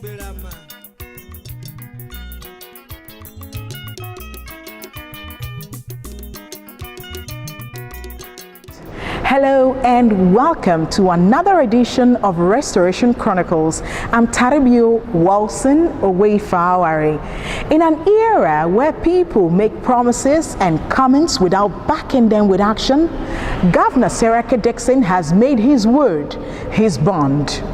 Hello and welcome to another edition of Restoration Chronicles. I'm Taribio Wilson Owefawari. In an era where people make promises and comments without backing them with action, Governor Seriake Dickson has made his word his bond.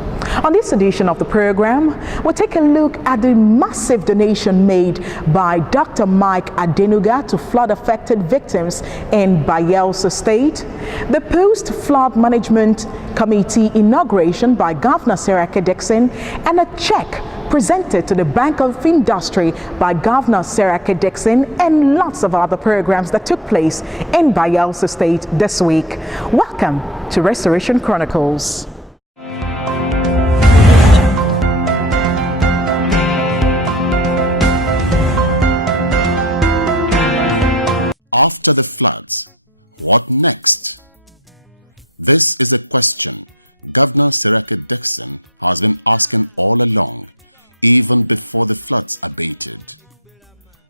On this edition of the program, we'll take a look at the massive donation made by Dr. Mike Adenuga to flood-affected victims in Bayelsa State, the Post-Flood Management Committee inauguration by Governor Seriake Dickson, and a check presented to the Bank of Industry by Governor Seriake Dickson, and lots of other programs that took place in Bayelsa State this week. Welcome to Restoration Chronicles. After the floods, what next? This is a question Governor Seriake Dickson has been asking all along, even before the floods abated.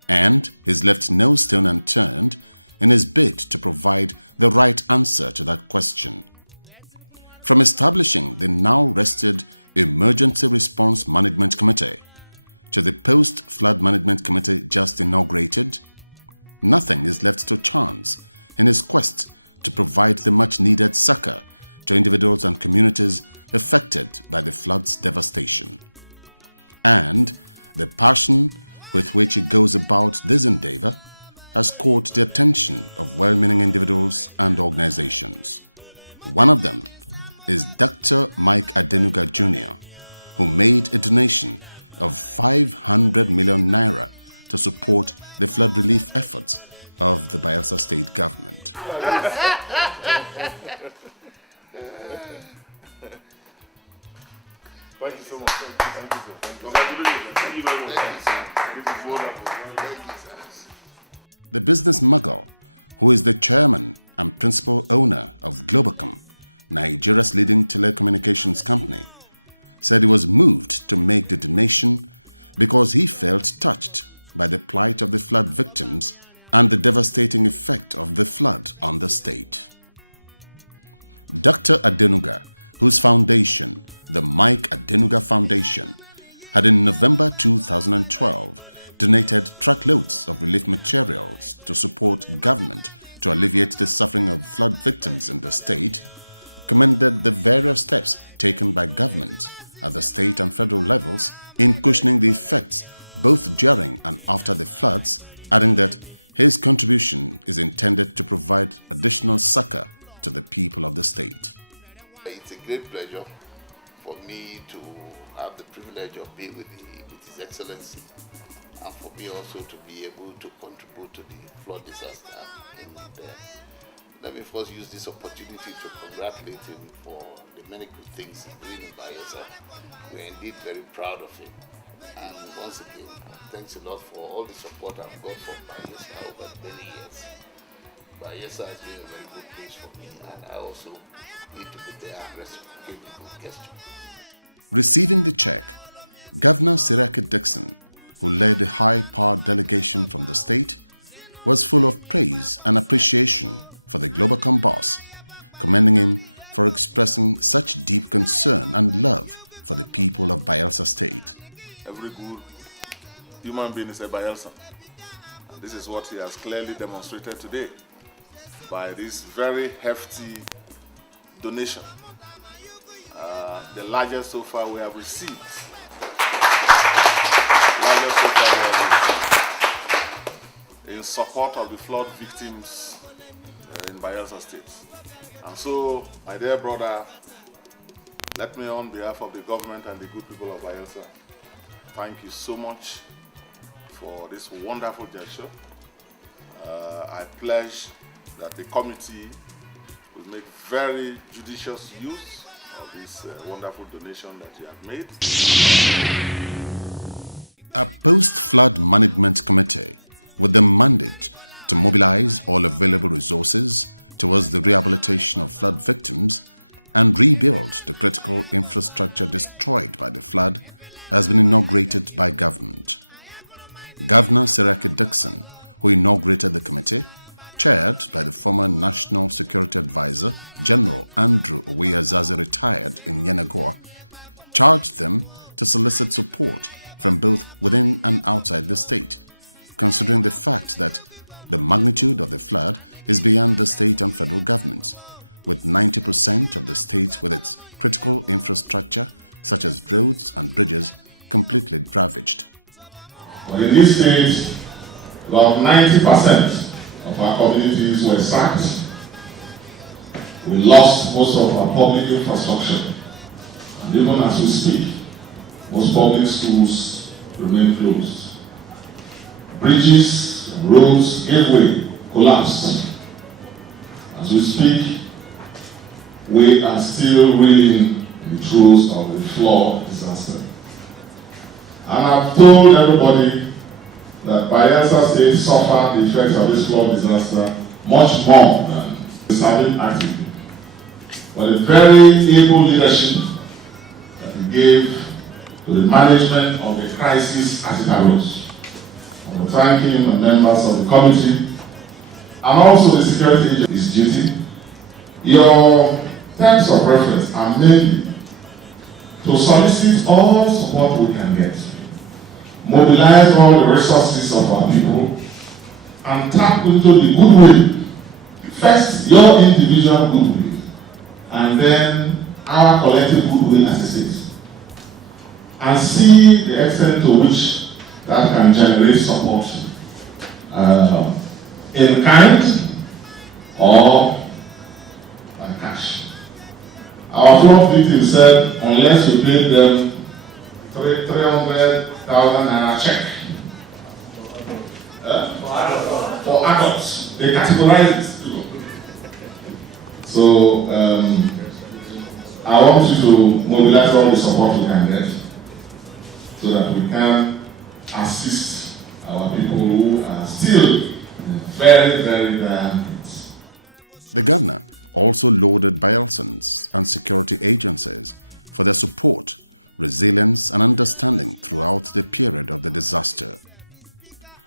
And he's left no stone unturned in his bid to provide the right answer to that question. From establishing the now rested Emergency Response Management Committee to the Post-Flood Management Committee just inaugurated, nothing is left to chance in his quest to provide the much-needed succor to individuals and communities affected by the flood's devastation. And the passion with which he goes about this endeavor has caught the attention of well-meaning individuals and organizations. One of them is Dr. Mike Adenuga Jr., who made a donation of 500 million naira to support the flood relief efforts of the Bayelsa State government. Thank you so much. Thank you, sir. Thank you very much. This is wonderful. The business mogul, who is the chairman and principal owner of Globacom, Nigeria's leading telecommunications company, said he was moved to make the donation because he felt touched by the plight of the flood victims and the devastating effect of the flood on the state. Dr. Adenuga, whose foundation, the Mike Adenuga Foundation, had in November 2012 donated truckloads of relief materials to support government to alleviate the suffering of flood victims in the state, commended the various steps taken by government at the state and federal levels in cushioning the effects both during and after the floods, adding that his contribution is intended to provide additional succor to the people of the state. It's a great pleasure for me to have the privilege of being with His Excellency, and for me also to be able to contribute to the flood disaster in there. Let me first use this opportunity to congratulate him for the many good things he's doing in Bayelsa. We're indeed very proud of him. And once again, thanks a lot for all the support I've got from Bayelsa over many years. Bayelsa has been a very good place for me, and I also need to be there and reciprocate a good gesture. Receiving the check, Governor Seriake Dickson, who led a high-powered delegation from the state, was full of praise and appreciation for the Globacom boss, commending him for expressing such deep concern and love for the people of Bayelsa State. Every good human being is a Bayelsa. And this is what he has clearly demonstrated today by this very hefty donation. The largest so far we have received. In support of the flood victims in Bayelsa State. And so, my dear brother, let me on behalf of the government and the good people of Bayelsa thank you so much for this wonderful gesture. I pledge that the committee will make very judicious use of this wonderful donation that you have made. A post-flood management committee with the mandate to mobilize all available resources towards the rehabilitation of flood victims and rebuild the critical infrastructure destroyed by the flood has been inaugurated by government. Governor Seriake Dickson, who inaugurated the committee, chaired by the former National Security Advisor, General Andrew Owoye-Azaze, retired in Yenagoa, charged them to solicit support from both within and outside the state, considering the fact that the magnitude of the flood is beyond the state and federal governments, with 90% of the state with its critical infrastructure such as roads and bridges completely ravaged. But in this state, about 90% of our communities were sacked. We lost most of our public infrastructure. And even as we speak, most public schools remain closed. Bridges, roads gave way, collapsed. As we speak, we are still reeling in the throes of the flood disaster. And I've told everybody that Bayelsa State suffered the effects of this flood disaster much more than the serving actively. But the very able leadership that he gave to the management of the crisis as it arose. I will thank him and members of the committee and also the security agency's duty. Your terms of reference are mainly to solicit all support we can get, mobilize all the resources of our people, and tap into the goodwill. First, your individual goodwill, and then our collective goodwill as a state. And see the extent to which that can generate support in kind or by cash. Our flood victims said unless we pay them 300,000 naira check for adults, they categorize it. So I want you to mobilize all the support we can get so that we can assist our people who are still very, very dire needs. The governor also lauded Bayelsans and security agencies for their support, resilience and understanding throughout the period of the disaster.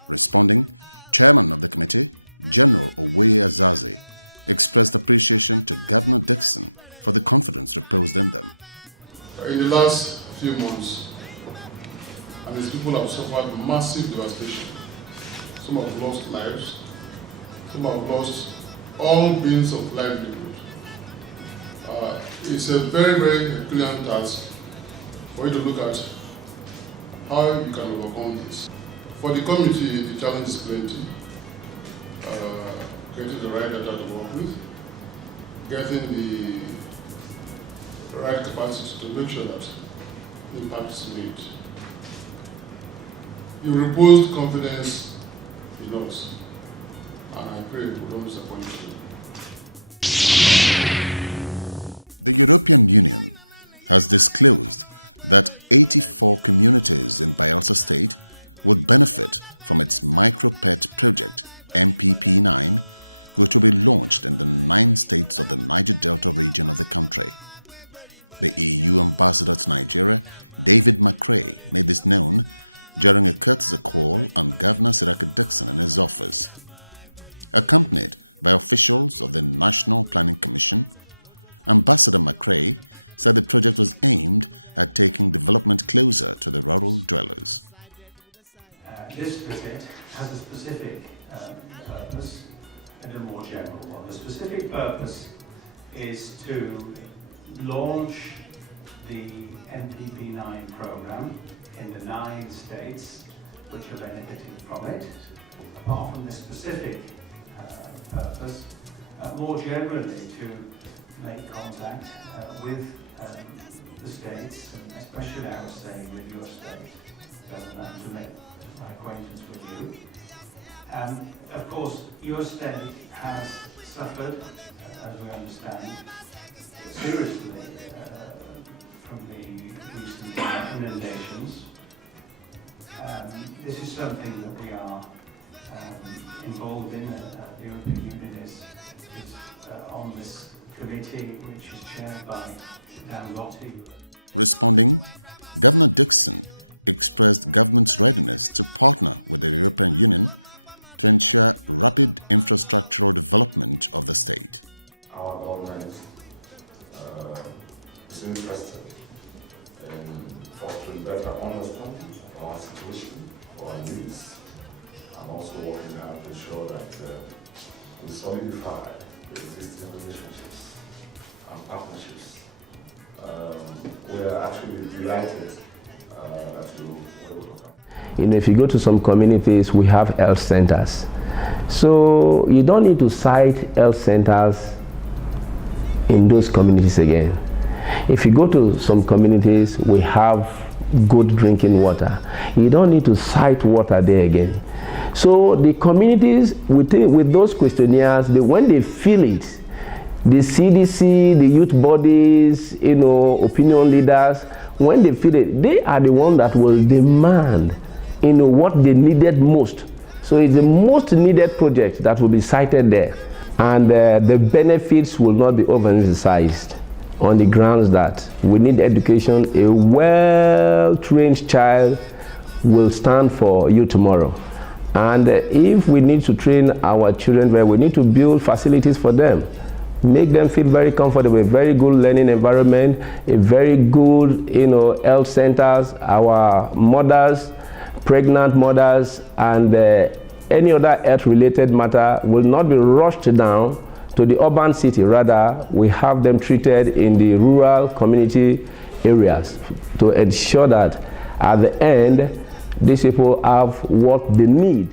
Responding, Chairman of the committee, General Owoye-Azaze, expressed appreciation to Governor Dickson for the confidence reposed in them. In the last few months, and these people have suffered massive devastation. Some have lost lives, some have lost all means of livelihood. It's a very, very Herculean task for you to look at how you can overcome this. For the committee, the challenge is plenty. Getting the right data to work with, getting the right capacity to make sure that the impact is made. You reposed confidence in us, and I pray we don't disappoint you. The European Union has disclosed that 84 communities in Bayelsa State would benefit from its micro-pet project MPP9, which will be launched in the 9 states of the Niger Delta region of the country. The EU ambassador to Nigeria, David McCrae, made this known during a courtesy call on Governor Seriake Dickson in his office. Accompanied by officials of the National Planning Commission, Ambassador McCrae said the project was aimed at taking development closer to the rural dwellers. This visit has a specific purpose and a more general one. The specific purpose is to launch the MPP9 program in the 9 states which are benefiting from it. Apart from the specific purpose, more generally to make contact with the states, especially I would say with your state government, to make acquaintance with you. Of course, your state has suffered, as we understand, seriously from the recent inundations. This is something that we are involved in. The European Union is on this committee, which is chaired Responding, Governor Dickson expressed government's readiness to partner with the European Union to ensure rapid infrastructural development of the state. Our government is interested in fostering better understanding of our situation, our needs, and also working hard to ensure that we solidify the existing relationships and partnerships. We are actually delighted that you will come. If you go to some communities, we have health centers. So you don't need to cite health centers in those communities again. If you go to some communities, we have good drinking water. You don't need to cite water there again. So the communities, with those questionnaires, when they fill it, the CDC, the youth bodies, opinion leaders, when they fill it, they are the ones that will demand what they needed most. So it's the most needed project that will be cited there. And the benefits will not be overemphasized on the grounds that we need education. A well-trained child will stand for you tomorrow. And if we need to train our children well, we need to build facilities for them. Make them feel very comfortable, a very good learning environment, a very good, health centers, our mothers, pregnant mothers, and any other health-related matter will not be rushed down to the urban city. Rather, we have them treated in the rural community areas to ensure that at the end, these people have what they need.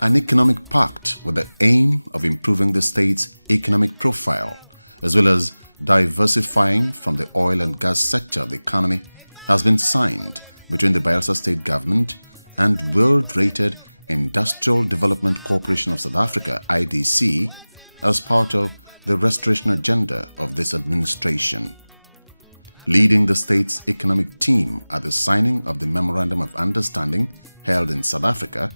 An economic pact with the aim of improving the state's economic profile, as well as diversifying from the oil and gas sector of the economy, has been signed between the Bayelsa State Government and world-rated Industrial Development Corporation of South Africa, IDC, as part of the restoration agenda of this administration. Leading the state's economic team at the signing of the Memorandum of Understanding held in South Africa,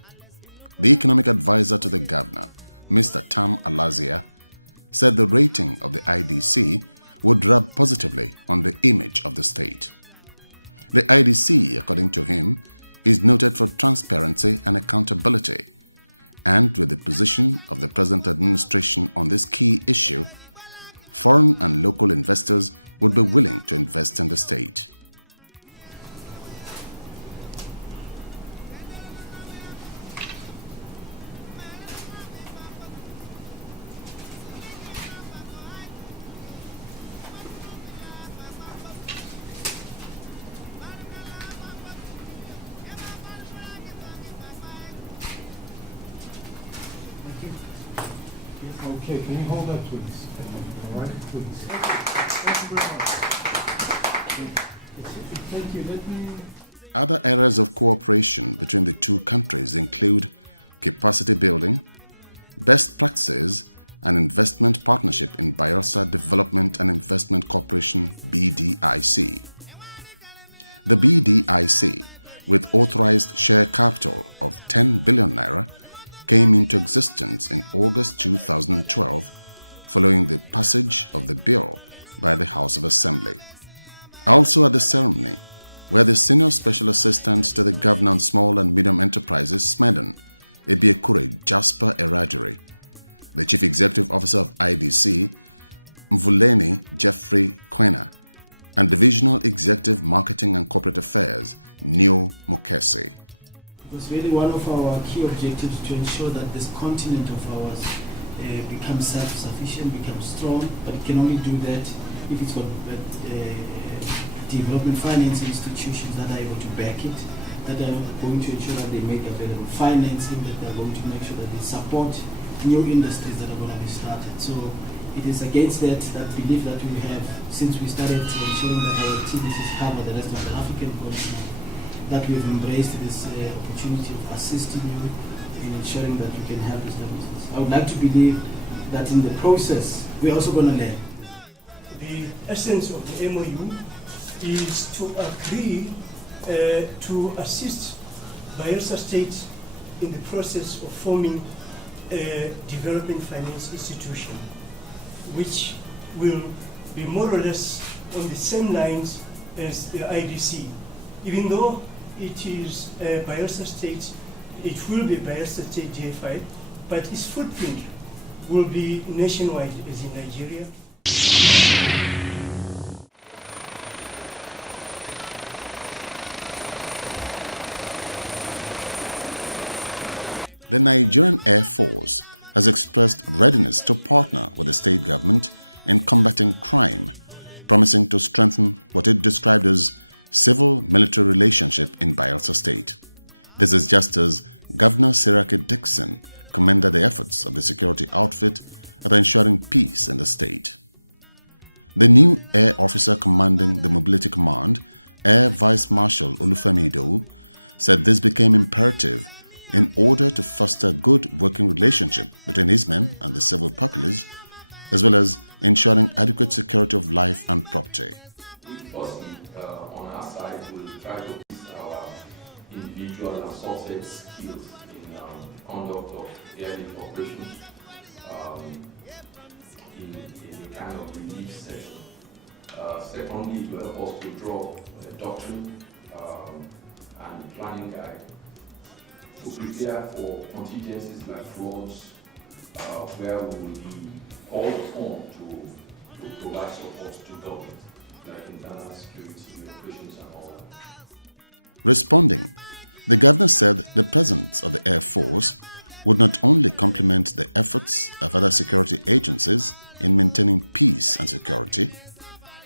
the economic advisor to the governor, Mr. Tam Alazia, said the rating of the IDC would rub positively on the image of the state. The IDC, according to him, is noted for transparency and accountability, and with the position of the present administration on this key issue, foreign and local investors would be willing to invest in the state. Okay, can you hold that, please? All right, please. Thank you very much. Thank you. Let me... Other areas of cooperation between the two countries include capacity building, best practices, and investment partnership in Bayelsa Development and Investment Corporation (BDIC). The BDIC, with authorized share capital of 10 billion naira, came into existence in August 2012 following the passage of the bill by the House of Assembly. Also at the ceremony were the Senior Special Assistant to the Governor on Small and Medium Enterprises, SMEDEN, Ebiekure Jasper Erajiri, the Chief Executive Officer of IDC, Mvuleni Jeffrey Kwena, and Divisional Executive Marketing and Corporate Affairs, Neo Mokese. It was really one of our key objectives to ensure that this continent of ours becomes self-sufficient, becomes strong, but it can only do that if it's got development finance institutions that are able to back it, that are going to ensure that they make available financing, that are going to make sure that they support new industries that are going to be started. So it is against that belief that we have, since we started ensuring that our activities cover the rest of the African continent, that we have embraced this opportunity of assisting you in ensuring that we can have this development. I would like to believe that in the process, we're also going to learn. The essence of the MOU is to agree to assist Bayelsa State in the process of forming a developing finance institution, which will be more or less on the same lines as the IBC. Even though it is Bayelsa State, it will be Bayelsa State J5, but its footprint will be nationwide as in Nigeria. The Nigerian Air Force has expressed readiness to partner with the state government in combating crime, promising to strengthen what it described as civil-military relationship in Bayelsa State. This is just as Governor Seriake Dickson commended the efforts of the security outfit at ensuring peace in the state. The new air officer commanding the Mobility Command, Air Vice Marshal Olufemi Idowu, said this became imperative in order to foster good working relationship between his men and the civil populace, as well as ensuring adequate security of life and property. On our side, we'll try to use our individual and success skills in conduct of daily operations in a kind of relief setting. Secondly, it will help us to draw a doctrine and planning guide to prepare for contingencies like floods, where we will be called on to provide support to government, like internal security operations and all. Responding, the governor said the presence of the Air Force would not only complement the efforts of other security agencies in maintaining peace and security,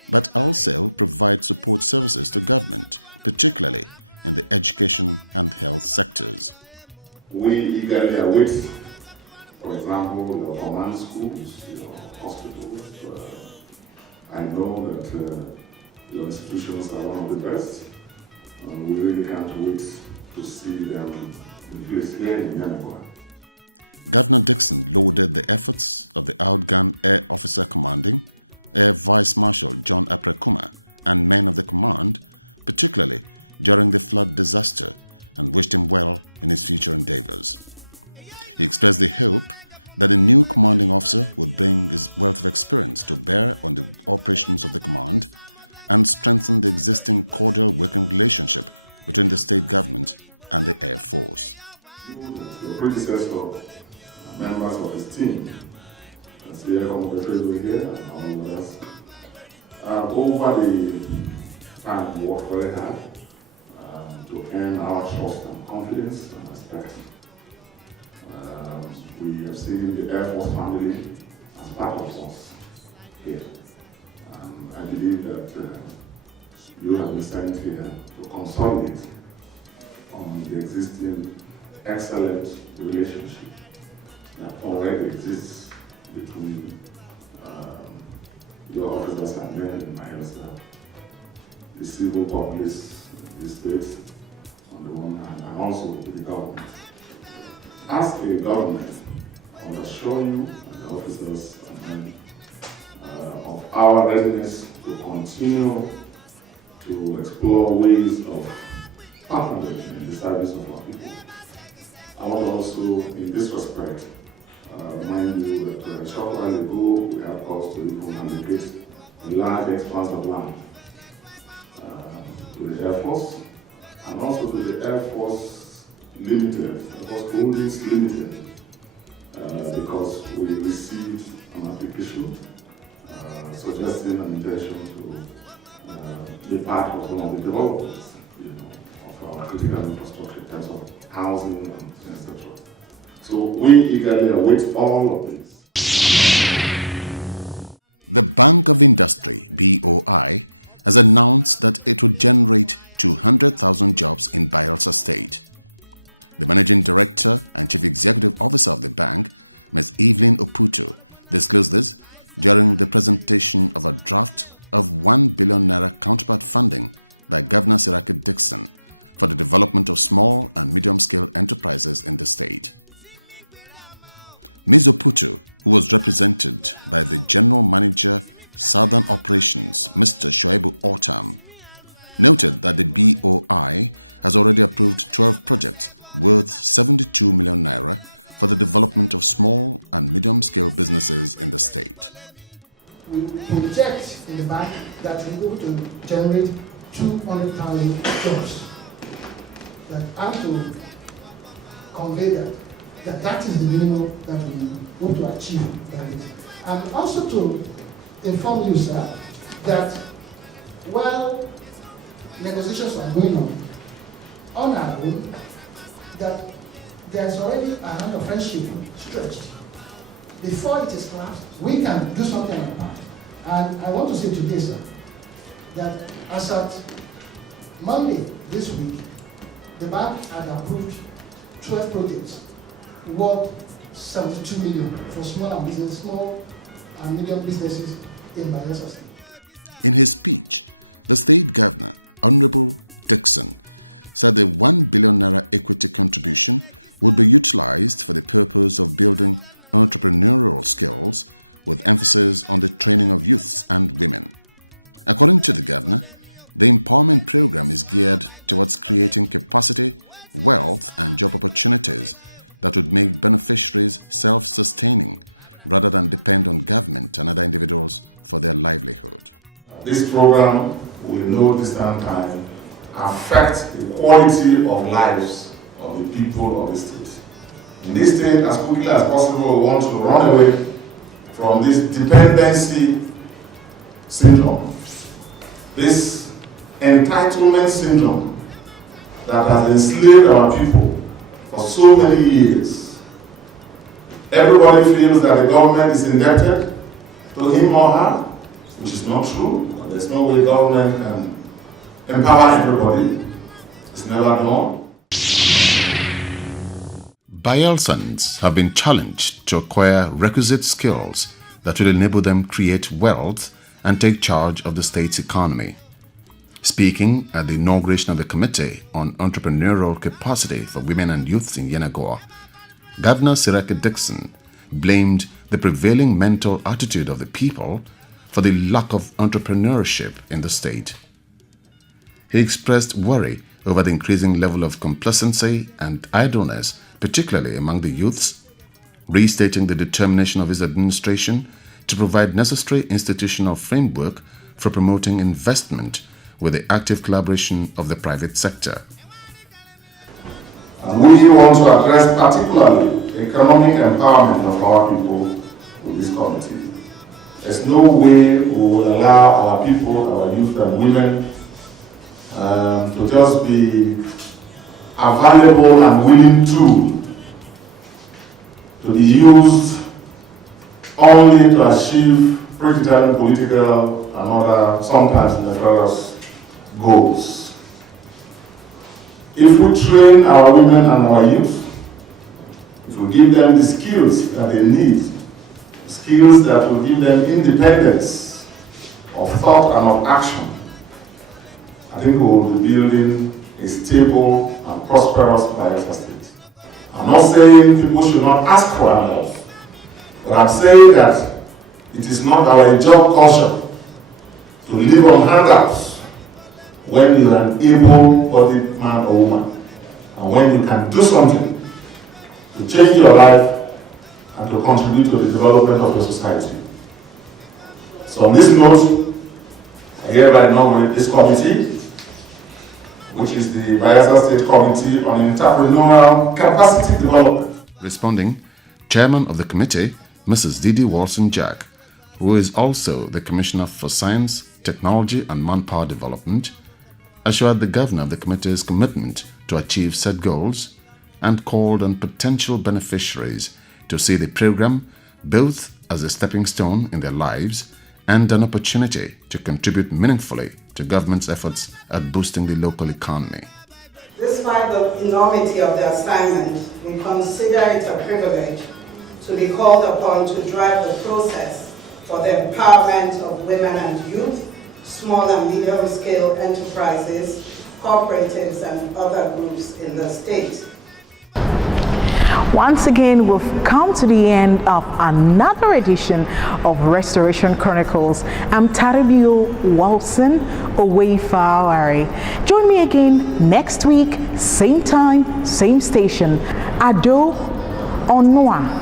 but also provide support services to government, particularly in the education and health sectors. We eagerly await, for example, your command schools, your hospitals. I know that your institutions are one of the best, and we really can't wait to see them in place here in Yanagwa. Governor Dickson lauded the efforts of the outgun Air Officer Commanding, Air Vice Marshal John Aprekuma, and men of the command, particularly during the flood disaster, and wished him well in his future endeavors. He expressed the hope that the new commanding officer would bring his wealth of experience to bear on the operations of the command and strengthen the existing cordial working relationship between the state government and the Air Force. Your predecessor, members of his team, as the Air here and all others, over the time worked very hard to earn our trust and confidence and respect. We have seen the Air Force family as part of us here. I believe that you have been sent here to consolidate on the existing excellent relationship that already exists between your officers and men in Bayelsa, the civil populace, the states on the one hand, and also with the government. As a government, I want to assure you, the officers and men, of our readiness to continue to explore ways of partnering in the service of our people. I want to also, in this respect, remind you that a short while ago we had cause to even allocate a large expanse of land to the Air Force and also to the Air Force Limited, Air Force Holdings Limited, because we received an application suggesting an intention to be part of one of the developments, of our critical infrastructure in terms of housing and etc. So we eagerly await all of this. The Bank of Industry, BOI, has announced that it would generate 200,000 jobs in Bayelsa State. The Managing Director and Chief Executive Officer of the bank, Ms. Evelyn Oputo, disclosed this during the presentation of a draft of ₦1 billion counterpart funding by Governor Seriake Dickson for the development of small and medium-scale enterprises in the state. Ms. Oputo, who was represented by the General Manager, Southern Operations, Mr. Shoaibu Otam, noted that the BOI has already approved 12 projects worth 72 million naira for the development of small and medium-scale businesses in the state. We fact that we're able to generate 200,000 jobs. That I have to convey that is the minimum that we want to achieve. And also to inform you, sir, that while negotiations are going on our own, that there's already a hand of friendship stretched. Before it is collapsed, we can do something like that. And I want to say today, sir, that as at Monday this week, the bank had approved 12 projects worth 72 million for small and medium businesses in Bayelsa State. In his speech, the state governor, Honorable Dickson, said the 1 billion naira equity contribution would be utilized for the purpose of building entrepreneurial skills with emphasis on the training of youths and women. According to the governor, the empowerment program is geared towards creating capacity, wealth, and job opportunities that would make beneficiaries self-sustaining rather than depend on government and other individuals for their livelihood. This program will in no distant time affect the quality of lives of the people of the state. In this state, as quickly as possible, we want to run away from this dependency syndrome, this entitlement syndrome that has enslaved our people for so many years. Everybody feels that the government is indebted to him or her, which is not true. There's no way government can empower everybody. It's never done. Bayelsans have been challenged to acquire requisite skills that will enable them create wealth and take charge of the state's economy. Speaking at the inauguration of the Committee on Entrepreneurial Capacity for Women and Youths in Yenagoa, Governor Seriake Dickson blamed the prevailing mental attitude of the people for the lack of entrepreneurship in the state. He expressed worry over the increasing level of complacency and idleness, particularly among the youths, restating the determination of his administration to provide necessary institutional framework for promoting investment with the active collaboration of the private sector. And we want to address particularly economic empowerment of our people with this committee. There's no way we will allow our people, our youth and women, to just be a valuable and willing tool to be used only to achieve predetermined political and other, sometimes nefarious goals. If we train our women and our youth, if we give them the skills that they need, skills that will give them independence of thought and of action, I think we will be building a stable and prosperous Bayelsa state. I'm not saying people should not ask for help, but I'm saying that it is not our job culture to live on handouts when you are an able-bodied man or woman, and when you can do something to change your life and to contribute to the development of your society. So on this note, I hereby inaugurate this committee, which is the Bayelsa State Committee on Entrepreneurial Capacity Development. Responding, Chairman of the committee, Mrs. Didi Walson-Jack, who is also the Commissioner for Science, Technology and Manpower Development, assured the governor of the committee's commitment to achieve said goals and called on potential beneficiaries to see the program both as a stepping stone in their lives and an opportunity to contribute meaningfully to government's efforts at boosting the local economy. Despite the enormity of the assignment, we consider it a privilege to be called upon to drive the process for the empowerment of women and youth, small and medium-scale enterprises, cooperatives, and other groups in the state. Once again, we've come to the end of another edition of Restoration Chronicles. I'm Taribio Walson Owefawari. Join me again next week, same time, same station. Ado Onwa.